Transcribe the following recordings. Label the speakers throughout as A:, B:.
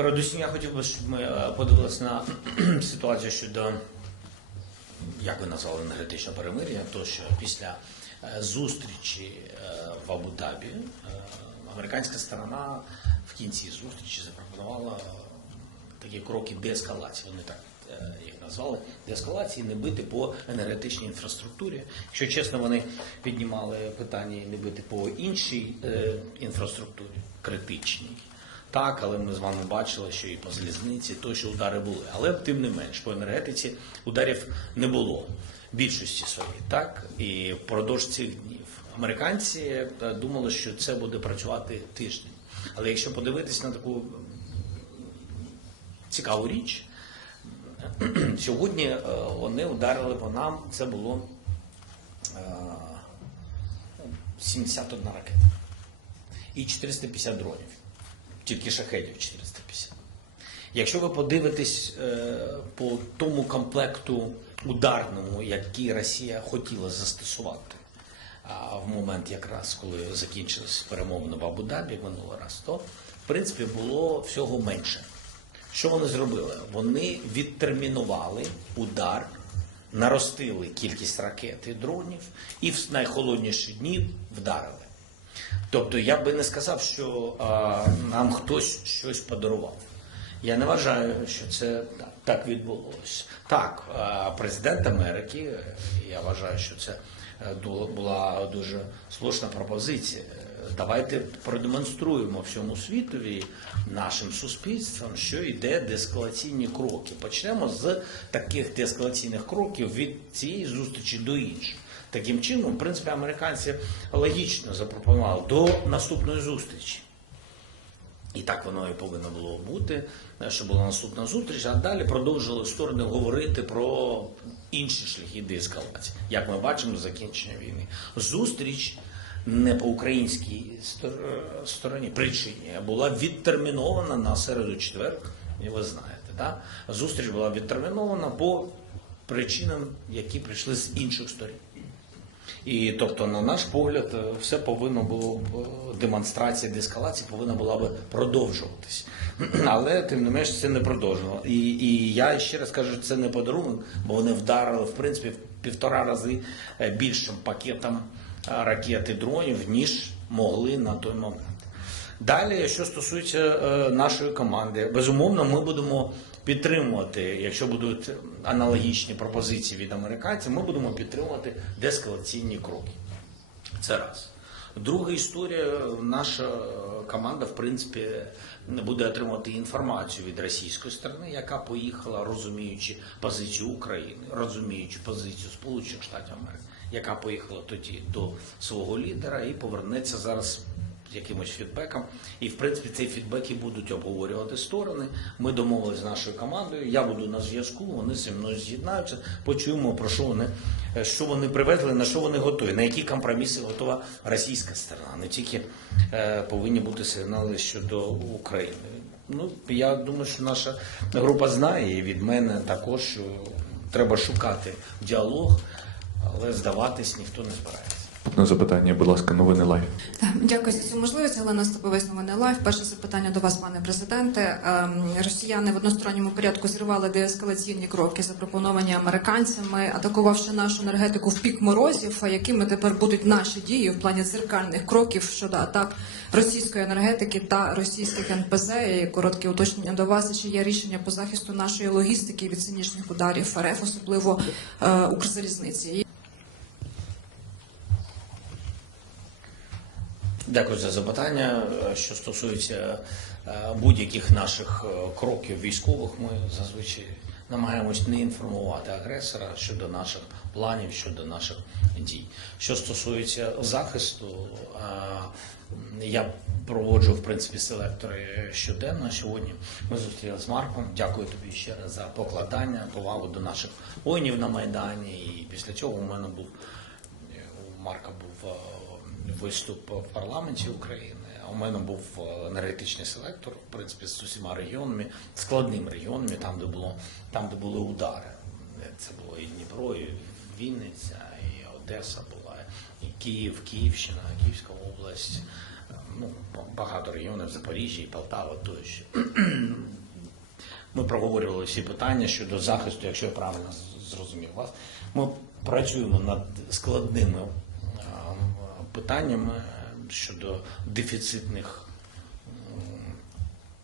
A: Передусім, я хотів би, щоб ми е, подивилися на ситуацію щодо, як ви назвали, енергетичного перемир'я, то що після е, зустрічі е, в Абу-Дабі американська сторона в кінці зустрічі запропонувала такі кроки деескалації. Вони так їх назвали деескалації, не бити по енергетичній інфраструктурі. Якщо чесно, вони піднімали питання не бити по іншій інфраструктурі, критичній. Так, але ми з вами бачили, що і по залізниці точно удари були. Але тим не менш, по енергетиці ударів не було більшості своїй. Так і впродовж цих днів американці е, думали, що це буде працювати тиждень. Але якщо подивитись на таку цікаву річ, сьогодні е, вони ударили по нам. Це було е, 71 ракета і 450 дронів. Тільки шахедів 450. Якщо ви подивитесь е, по тому комплекту ударному, який Росія хотіла застосувати в момент якраз, коли закінчились перемовини в Абу-Дабі минулий раз, то в принципі було всього менше. Що вони зробили? Вони відтермінували удар, наростили кількість ракет і дронів і в найхолодніші дні вдарили. Тобто я би не сказав, що а, нам хтось щось подарував. Я не вважаю, що це так, відбулося. Так, президент Америки, я вважаю, що це е, була дуже слушна пропозиція. Давайте продемонструємо всьому світові, нашим суспільствам, що йде деескалаційні кроки. Почнемо з таких деескалаційних кроків від цієї зустрічі до інших. Таким чином, в принципі, американці логічно запропонували до наступної зустрічі. І так воно і повинно було бути, що була наступна зустріч, а далі продовжили сторони говорити про інші шляхи деескалації. Як ми бачимо, закінчення війни. Зустріч не по українській стороні причині, була відтермінована на середу четвер, і ви знаєте, да? зустріч була відтермінована по причинам, які прийшли з інших сторін. І тобто, на наш погляд, е, все повинно було б е, демонстрація деескалації повинна була би продовжуватись. Але тим не менш це не продовжувало. І, і я ще раз кажу, це не подарунок, бо вони вдарили в принципі в півтора рази е, більшим пакетом ракет і дронів, ніж могли на той момент. Далі, що стосується е, нашої команди, безумовно, ми будемо підтримувати, якщо будуть аналогічні пропозиції від американців, ми будемо підтримувати деескалаційні кроки. Це раз. Друга історія, наша команда, в принципі, буде отримувати інформацію від російської сторони, яка поїхала, розуміючи позицію України, розуміючи позицію Сполучених Штатів Америки, яка поїхала тоді до свого лідера і повернеться зараз з якимось фідбеком. І в принципі цей фідбек будуть обговорювати сторони. Ми домовилися з нашою командою. Я буду на зв'язку. Вони зі мною з'єднаються. Почуємо про що вони е, що вони привезли, на що вони готові, на які компроміси готова російська сторона. Не тільки е, повинні бути сигнали щодо України. Ну я думаю, що наша група знає і від мене також що треба шукати діалог, але здаватись ніхто не збирається.
B: Одне запитання, будь ласка, новини.
C: Так, Дякую за цю можливість. Олена Степовець, новини лайв. Перше запитання до вас, пане президенте. Ем, Росіяни в односторонньому порядку зривали деескалаційні кроки, запропоновані американцями, атакувавши нашу енергетику в пік морозів. А якими тепер будуть наші дії в плані дзеркальних кроків щодо атак російської енергетики та російських НПЗ? І коротке уточнення до вас. Чи є рішення по захисту нашої логістики від цинічних ударів РФ, особливо е, Укрзалізниці?
A: Дякую за запитання. Е, Що стосується е, будь-яких наших е, кроків військових, ми зазвичай намагаємось не інформувати агресора щодо наших планів, щодо наших дій. Що стосується захисту, я проводжу в принципі селектори щоденно. Сьогодні ми зустрілися з Марком. Дякую тобі ще раз за покладання, повагу до наших воїнів на майдані. І після цього у мене був у Марка був виступ в парламенті України. У мене був е, енергетичний селектор, в принципі, з усіма регіонами, складними регіонами, там, де було там, де були удари. Це було і Дніпро, і Вінниця, і Одеса була, і Київ, Київщина, Київська область. е, Ну, багато регіонів, Запоріжжя і Полтава тощо. Ми проговорювали всі питання щодо захисту, якщо я правильно зрозумів вас. Ми працюємо над складними питаннями щодо дефіцитних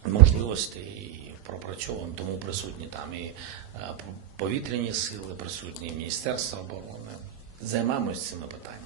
A: можливостей пропрацьовуємо, тому присутні там і е, повітряні сили, присутні і Міністерство оборони. Займаємось цими питаннями.